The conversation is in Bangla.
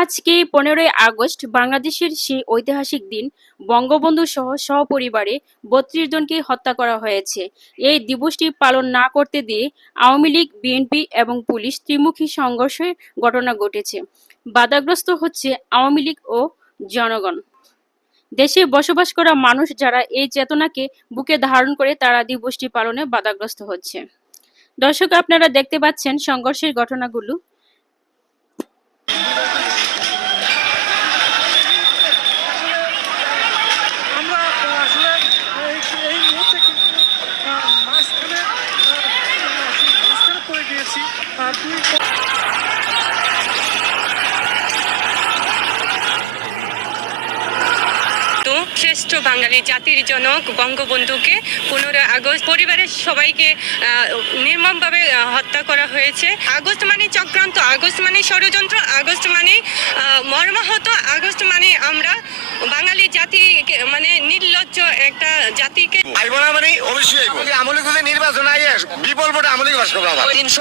আজকে পনেরোই আগস্ট বাংলাদেশের সেই ঐতিহাসিক দিন, বঙ্গবন্ধু সহ সপরিবারে বত্রিশ জনকে হত্যা করা হয়েছে। এই দিবসটি পালন না করতে দিয়ে আওয়ামী লীগ, বিএনপি এবং পুলিশ ত্রিমুখী সংঘর্ষের ঘটনা ঘটেছে। বাধাগ্রস্ত হচ্ছে আওয়ামী লীগ ও জনগণ। দেশে বসবাস করা মানুষ যারা এই চেতনাকে বুকে ধারণ করে তারা দিবসটি পালনে বাধাগ্রস্ত হচ্ছে। দর্শক, আপনারা দেখতে পাচ্ছেন সংঘর্ষের ঘটনাগুলো। তো শ্রেষ্ঠ বাঙালি জাতির জনক বঙ্গবন্ধুকে পনেরোই আগস্ট পরিবারের সবাইকে নির্মমভাবে হত্যা করা হয়েছে। আগস্ট মানে চক্রান্ত আগস্ট মানে ষড়যন্ত্র আগস্ট মানে মর্মাহত আগস্ট মানে আমরা বাঙালি জাতি মানে নির্লজ্জ একটা জাতিকে মানে অবশ্যই আইব। আমলি নির্বাচন আইয়ে বিপুল ভোটে আমলি বাস করব তিনশো